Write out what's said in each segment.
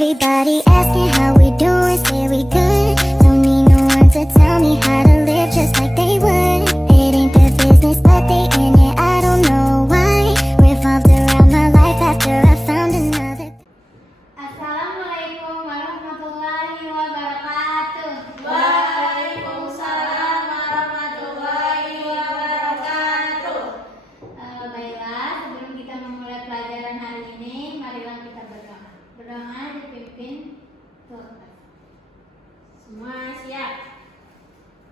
Everybody asking how we doing, say we good. Don't need no one to tell me how to live just like they would. It ain't their business, but they in it, I don't know why. Revolved around my life after I found another. Assalamualaikum warahmatullahi wabarakatuh. Waalaikumsalam warahmatullahi wabarakatuh. Baiklah, sebelum kita memulai pelajaran hari ini, marilah kita berdoa. Berdoa dipimpin Tuhan. Semua siap?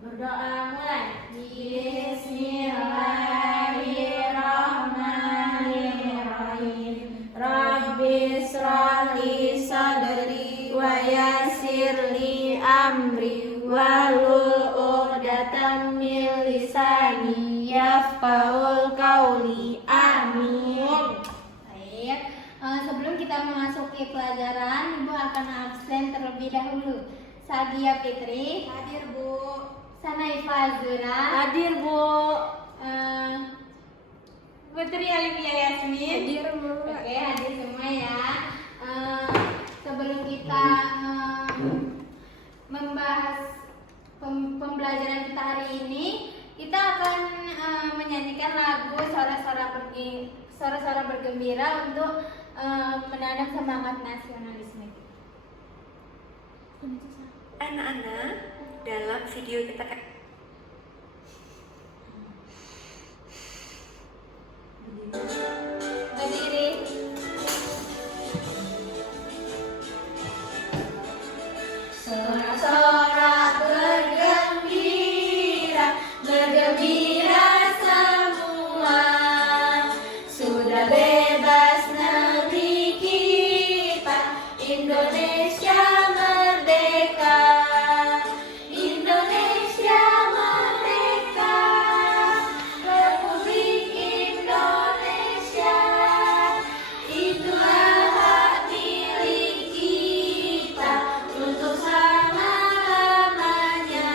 Berdoa mulai. Bismillahirrahmanirrahim. Rabbi shrah li sadri wa yassir li amri wahlul 'uqdatam min lisani yafqahul qawli. Amin. Baik, sebelum kita memasuki pelajaran, Ibu akan absen terlebih dahulu. Sadia Fitri, Hadir, Bu. Sanaifa Azura, Hadir, Bu. Putri Alivia Yasmin. Hadir, Bu. Oke, hadir semua ya. Sebelum kita membahas pembelajaran kita hari ini, kita akan menyanyikan lagu suara-suara bergembira untuk menanam semangat nasionalisme. Anak-anak, dalam video kita Berdiri. Sorak-sorak bergembira, bergembira semua. Sudah bebas negeri kita, Indonesia merdeka. Indonesia merdeka, Republik Indonesia. Itulah hak milik kita untuk selama-lamanya.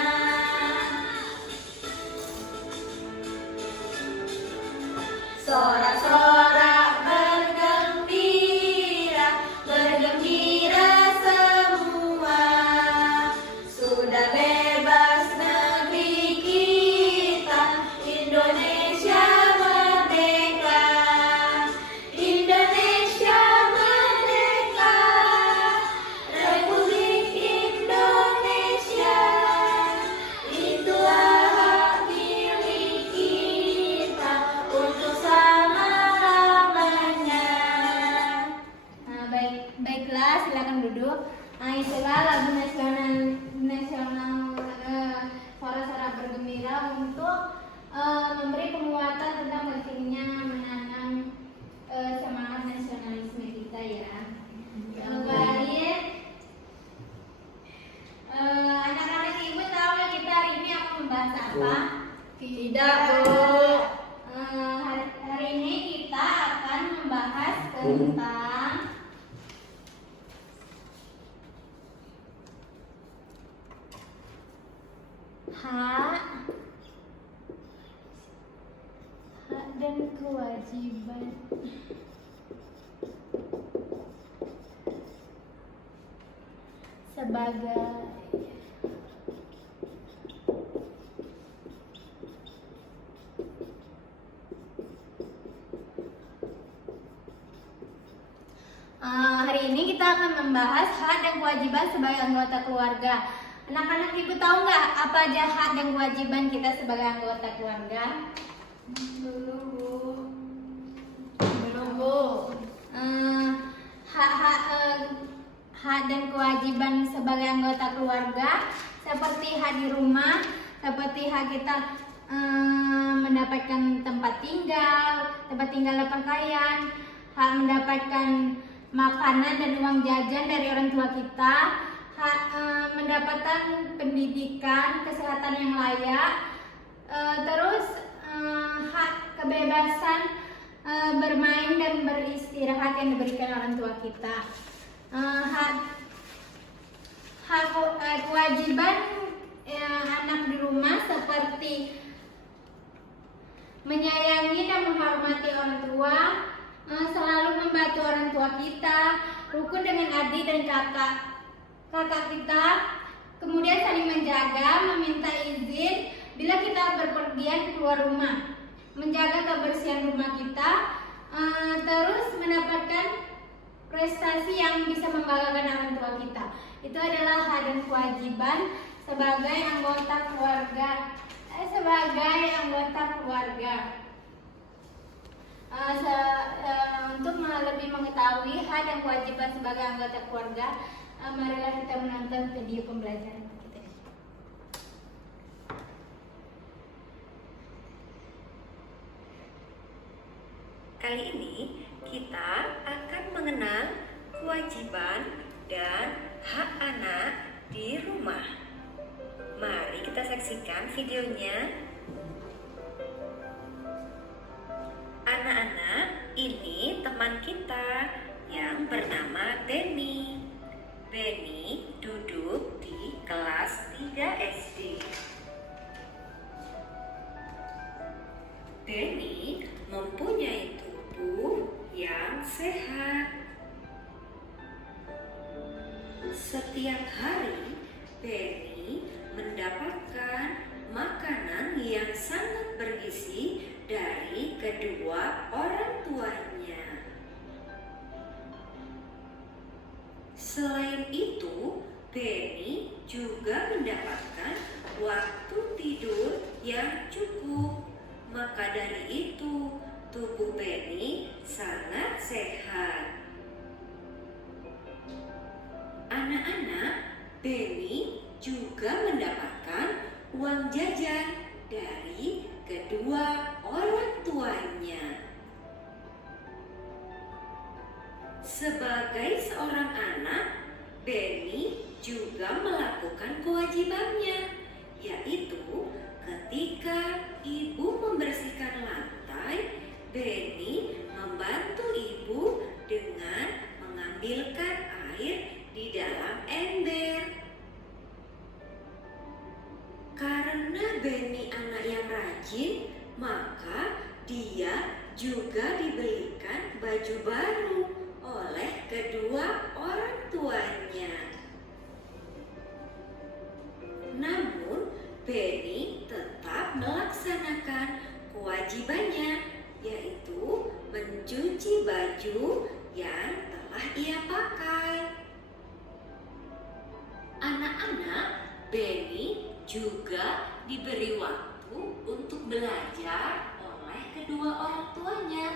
Sorak-sorak bergembira, bergembira semua. Sudah bebas negeri kita, Indonesia merdeka. Indonesia merdeka, Republik Indonesia. Itulah hak milik kita untuk selama-lamanya. Baiklah, silakan duduk. Itulah lagu nasional suara-suara bergembira untuk memberi penguatan tentang pentingnya menanam semangat nasionalisme kita ya. Baik, anak-anak ibu tahu ya kita hari ini akan membahas apa? Tidak, Bu. Hari ini kita akan membahas tentang hak dan kewajiban sebagai hari ini kita akan membahas hak dan kewajiban sebagai anggota keluarga. Anak-anak ibu tahu nggak apa aja hak dan kewajiban kita sebagai anggota keluarga? Belum, Bu. Belum, Bu. Hak dan kewajiban sebagai anggota keluarga seperti hak di rumah, seperti hak kita mendapatkan tempat tinggal dan pakaian, hak mendapatkan makanan dan uang jajan dari orang tua kita, hak mendapatkan pendidikan, kesehatan yang layak, terus hak kebebasan bermain dan beristirahat yang diberikan orang tua kita. Kewajiban anak di rumah seperti menyayangi dan menghormati orang tua, selalu membantu orang tua kita, rukun dengan adik dan kakak kita, kemudian saling menjaga, meminta izin bila kita berpergian keluar rumah, menjaga kebersihan rumah kita, terus mendapatkan prestasi yang bisa membanggakan orang tua kita. Itu adalah hak dan kewajiban sebagai anggota keluarga. Untuk lebih mengetahui hak dan kewajiban sebagai anggota keluarga, marilah kita menonton video pembelajaran kita. Kali ini kita akan mengenal kewajiban dan hak anak di rumah. Mari kita saksikan videonya. Anak-anak, ini teman kita yang bernama Benny. Benny duduk di kelas 3 SD. Benny mempunyai tubuh yang sehat. Setiap hari, Benny mendapatkan makanan yang sangat bergizi dari kedua orang tuanya. Selain itu, Benny juga mendapatkan waktu tidur yang cukup. Maka dari itu, tubuh Benny sangat sehat. Anak-anak, Benny juga mendapatkan uang jajan dari kedua orang tuanya. Sebagai seorang anak, Benny juga melakukan kewajibannya, yaitu ketika ibu membersihkan lantai, Benny membantu ibu dengan mengambilkan air di dalam ember. Karena Benny anak yang rajin, maka dia juga dibelikan baju baru oleh kedua orang tuanya. Namun, Benny tetap melaksanakan kewajibannya, yaitu mencuci baju yang telah ia pakai. Anak-anak, Benny juga diberi waktu untuk belajar oleh kedua orang tuanya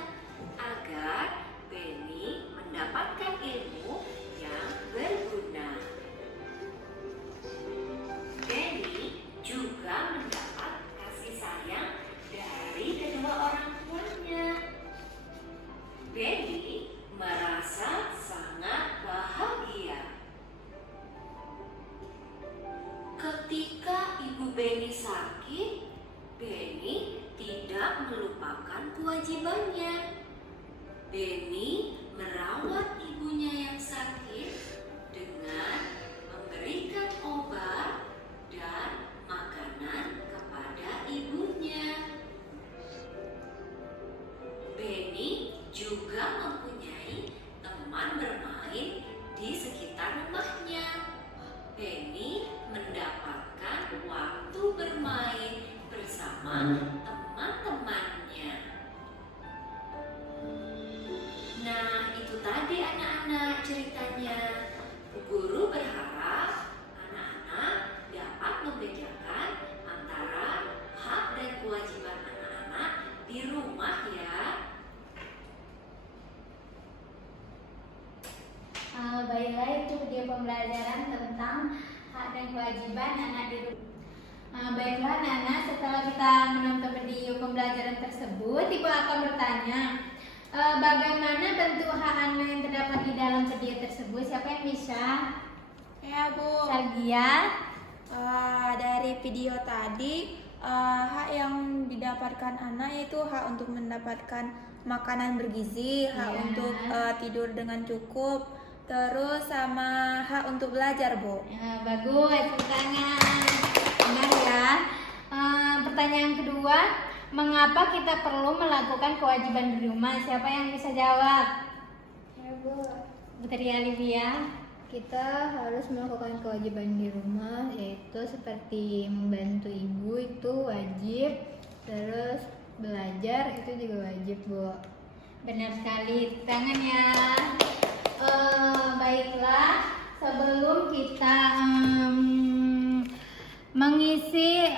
agar Benny mendapatkan ilmu yang berguna. Benny juga mendapat kasih sayang dari kedua orang tuanya. Benny merasa sangat bahagia. Ketika ibu Benny sakit, Benny tidak melupakan kewajibannya. Benny merawat ibunya yang sakit dengan memberikan obat dan makanan kepada ibunya. Benny juga mempunyai teman bermain di sekitar rumahnya. Benny mendapatkan waktu bermain bersama teman-temannya. Nah, itu tadi anak-anak ceritanya. Bu Guru berharap anak-anak dapat membedakan antara hak dan kewajiban anak-anak di rumah ya. Baiklah, itu video pembelajaran tentang hak dan kewajiban anak di rumah. Baiklah anak-anak, setelah kita menonton video pembelajaran tersebut, ibu akan bertanya, bagaimana bentuk hak anak yang terdapat di dalam video tersebut? Siapa yang bisa? Ya Bu, Salgia. dari video tadi hak yang didapatkan anak yaitu hak untuk mendapatkan makanan bergizi, hak Iya. untuk tidur dengan cukup, terus sama hak untuk belajar Bu. Ya, bagus, tepuk tangan. Benar ya. Pertanyaan kedua, mengapa kita perlu melakukan kewajiban di rumah? Siapa yang bisa jawab? Ya Bu, Putri Alivia. Kita harus melakukan kewajiban di rumah, yaitu seperti membantu ibu itu wajib, terus belajar itu juga wajib, Bu. Benar sekali, tangan ya. Baiklah, sebelum kita mengisi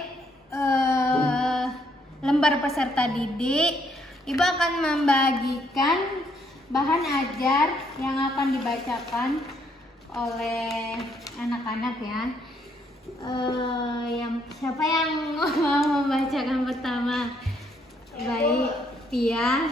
lembar peserta didik, Ibu akan membagikan bahan ajar yang akan dibacakan oleh anak-anak ya. Siapa yang mau membacakan pertama? Baik, Pia.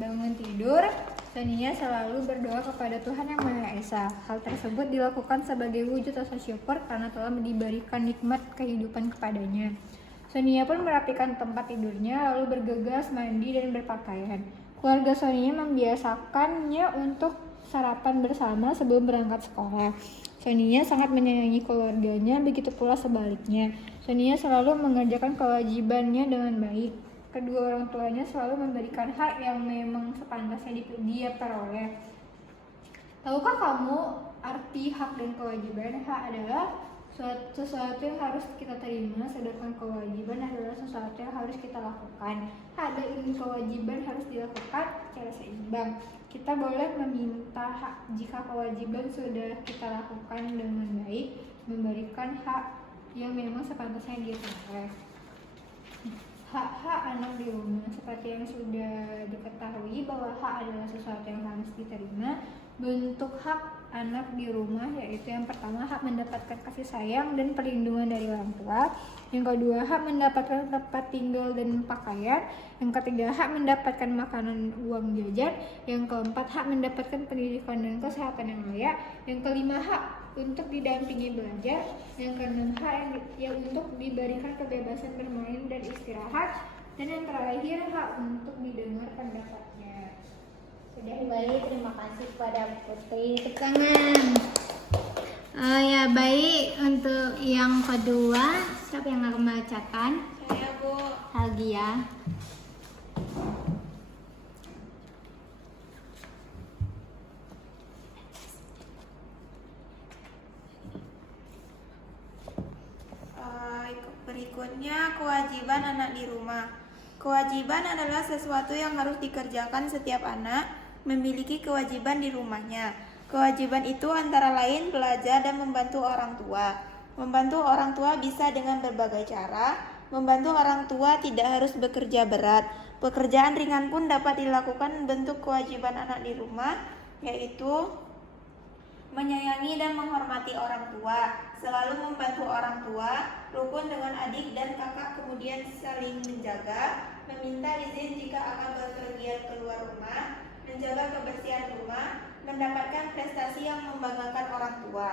Bangun tidur, Sonia selalu berdoa kepada Tuhan Yang Maha Esa. Hal tersebut dilakukan sebagai wujud rasa syukur karena telah diberikan nikmat kehidupan kepadanya. Sonia pun merapikan tempat tidurnya, lalu bergegas mandi dan berpakaian. Keluarga Sonia membiasakannya untuk sarapan bersama sebelum berangkat sekolah. Sonia sangat menyayangi keluarganya, begitu pula sebaliknya. Sonia selalu mengerjakan kewajibannya dengan baik. Kedua orang tuanya selalu memberikan hak yang memang sepantasnya dia peroleh. Tahukah kamu arti hak dan kewajiban? Hak adalah sesuatu yang harus kita terima, sedangkan kewajiban adalah sesuatu yang harus kita lakukan. Hak dan kewajiban harus dilakukan secara seimbang. Kita boleh meminta hak jika kewajiban sudah kita lakukan dengan baik, memberikan hak yang memang sepantasnya dia peroleh. Hak-hak anak di rumah, seperti yang sudah diketahui bahwa hak adalah sesuatu yang harus diterima. Bentuk hak anak di rumah yaitu yang pertama, hak mendapatkan kasih sayang dan perlindungan dari orang tua. Yang kedua, hak mendapatkan tempat tinggal dan pakaian. Yang ketiga, hak mendapatkan makanan, uang jajan. Yang keempat, hak mendapatkan pendidikan dan kesehatan yang layak. Yang kelima, hak untuk didampingi belajar. Yang keenam, hak yang untuk diberikan kebebasan bermain dan istirahat. Dan yang terakhir, hak untuk didengar pendapatnya. Sudah. Baik, terima kasih kepada Putri. Tepuk tangan. Ya baik, untuk yang kedua siapa yang akan membacakan? Saya, Bu. Algia. Berikutnya, kewajiban anak di rumah. Kewajiban adalah sesuatu yang harus dikerjakan setiap anak memiliki kewajiban di rumahnya. Kewajiban itu antara lain belajar dan membantu orang tua. Membantu orang tua bisa dengan berbagai cara. Membantu orang tua tidak harus bekerja berat. Pekerjaan ringan pun dapat dilakukan. Bentuk kewajiban anak di rumah yaitu menyayangi dan menghormati orang tua, selalu membantu orang tua, rukun dengan adik dan kakak, kemudian saling menjaga, meminta izin jika akan berpergian keluar rumah, menjaga kebersihan rumah, mendapatkan prestasi yang membanggakan orang tua.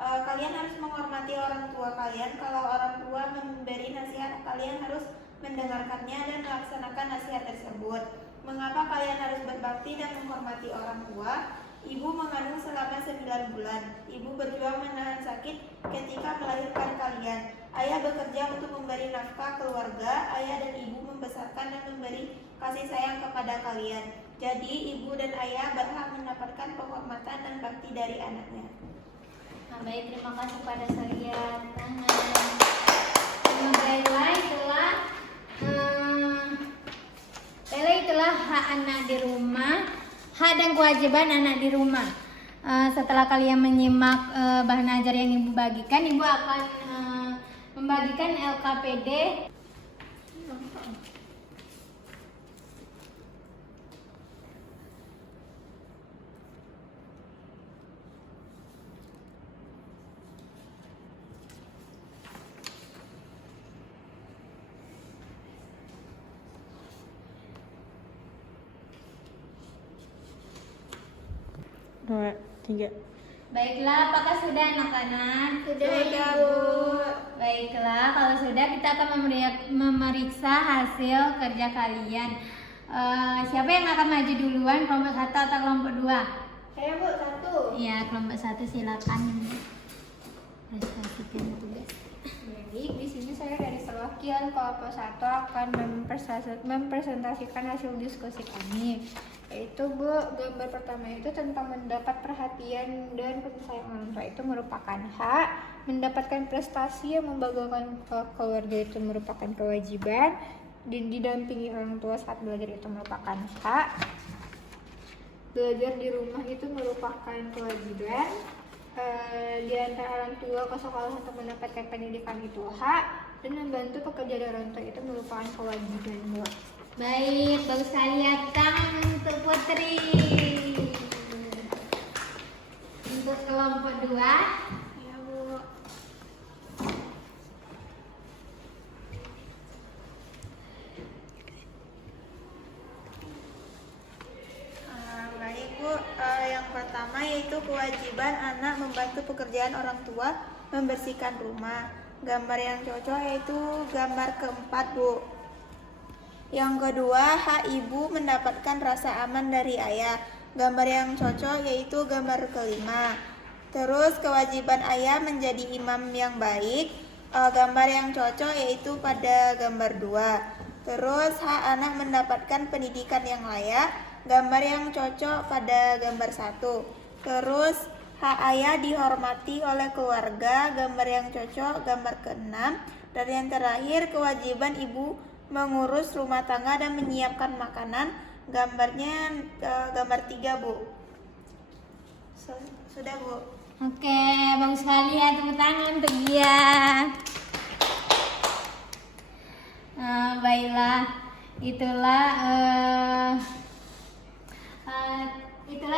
Kalian harus menghormati orang tua kalian. Kalau orang tua memberi nasihat, kalian harus mendengarkannya dan melaksanakan nasihat tersebut. Mengapa kalian harus berbakti dan menghormati orang tua? Ibu mengandung selama 9 bulan. Ibu berjuang menahan sakit ketika melahirkan kalian. Ayah bekerja untuk memberi nafkah keluarga. Ayah dan ibu membesarkan dan memberi kasih sayang kepada kalian. Jadi ibu dan ayah berhak mendapatkan penghormatan dan bakti dari anaknya. Baik, terima kasih pada saya. Itulah hak anak di rumah, hak dan kewajiban anak di rumah. Setelah kalian menyimak bahan ajar yang ibu bagikan, ibu akan membagikan LKPD. Dua, tiga. Baiklah, apakah sudah anak-anak? Sudah, Bu. Baiklah, kalau sudah kita akan memeriksa hasil kerja kalian. Siapa yang akan maju duluan, kelompok 1 atau kelompok 2? Ayo Bu, 1. Ya, kelompok 1 silakan prestasikan tugas. Baik, di sini saya dari perwakilan kelompok 1 akan mempresentasikan hasil diskusi kami. Yaitu Bu, gambar pertama itu tentang mendapat perhatian dan kasih sayang orang tua itu merupakan hak, mendapatkan prestasi yang membanggakan keluarga itu merupakan kewajiban, dan didampingi orang tua saat belajar itu merupakan hak, belajar di rumah itu merupakan kewajiban, di antara orang tua ke sekolah untuk mendapatkan pendidikan itu hak, dan membantu pekerjaan orang tua itu merupakan kewajiban. Bu. Baik, bagus sekali ya. Tangan untuk Putri. Untuk kelompok 2. Ya Bu. Baik Bu, yang pertama yaitu kewajiban anak membantu pekerjaan orang tua membersihkan rumah. Gambar yang cocok yaitu gambar keempat Bu. Yang kedua, hak ibu mendapatkan rasa aman dari ayah. Gambar yang cocok yaitu gambar kelima. Terus kewajiban ayah menjadi imam yang baik. Gambar yang cocok yaitu pada gambar 2. Terus hak anak mendapatkan pendidikan yang layak. Gambar yang cocok pada gambar 1. Terus hak ayah dihormati oleh keluarga. Gambar yang cocok gambar ke-6. Dan yang terakhir, kewajiban ibu mengurus rumah tangga dan menyiapkan makanan. Gambarnya gambar 3 Bu. Sudah Bu. Oke, bagus sekali ya, tepuk tangan untuk dia. Baiklah, itulah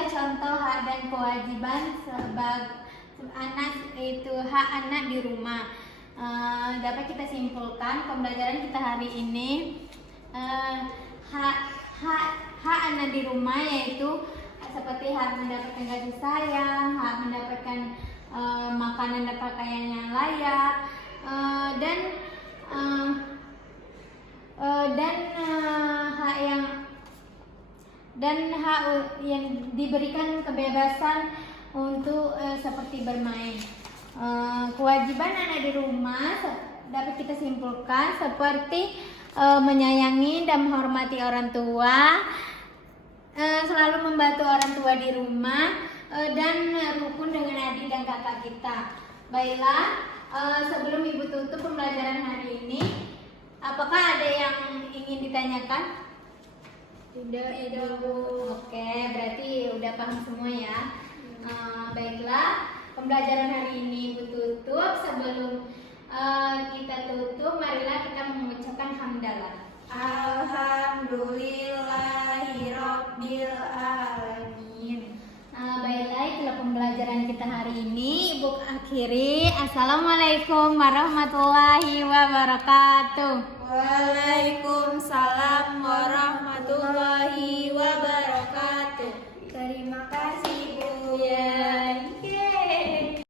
contoh hak dan kewajiban sebagai anak, itu hak anak di rumah. Dapat kita simpulkan pembelajaran kita hari ini, hak anak di rumah yaitu seperti hak mendapatkan kasih sayang, hak mendapatkan makanan dan pakaian yang layak, dan hak yang diberikan kebebasan untuk seperti bermain. Kewajiban anak di rumah dapat kita simpulkan seperti menyayangi dan menghormati orang tua, selalu membantu orang tua di rumah, dan rukun dengan adik dan kakak kita. Baiklah, sebelum Ibu tutup pembelajaran hari ini, apakah ada yang ingin ditanyakan? Tidak, Bu. Oke, berarti udah paham semua ya. Baiklah, pembelajaran hari ini Ibu tutup. Sebelum kita tutup, marilah kita mengucapkan hamdalah. Alhamdulillahirabbil alamin. Baiklah, itulah pembelajaran kita hari ini. Ibu akhiri. Assalamualaikum warahmatullahi wabarakatuh. Waalaikumsalam.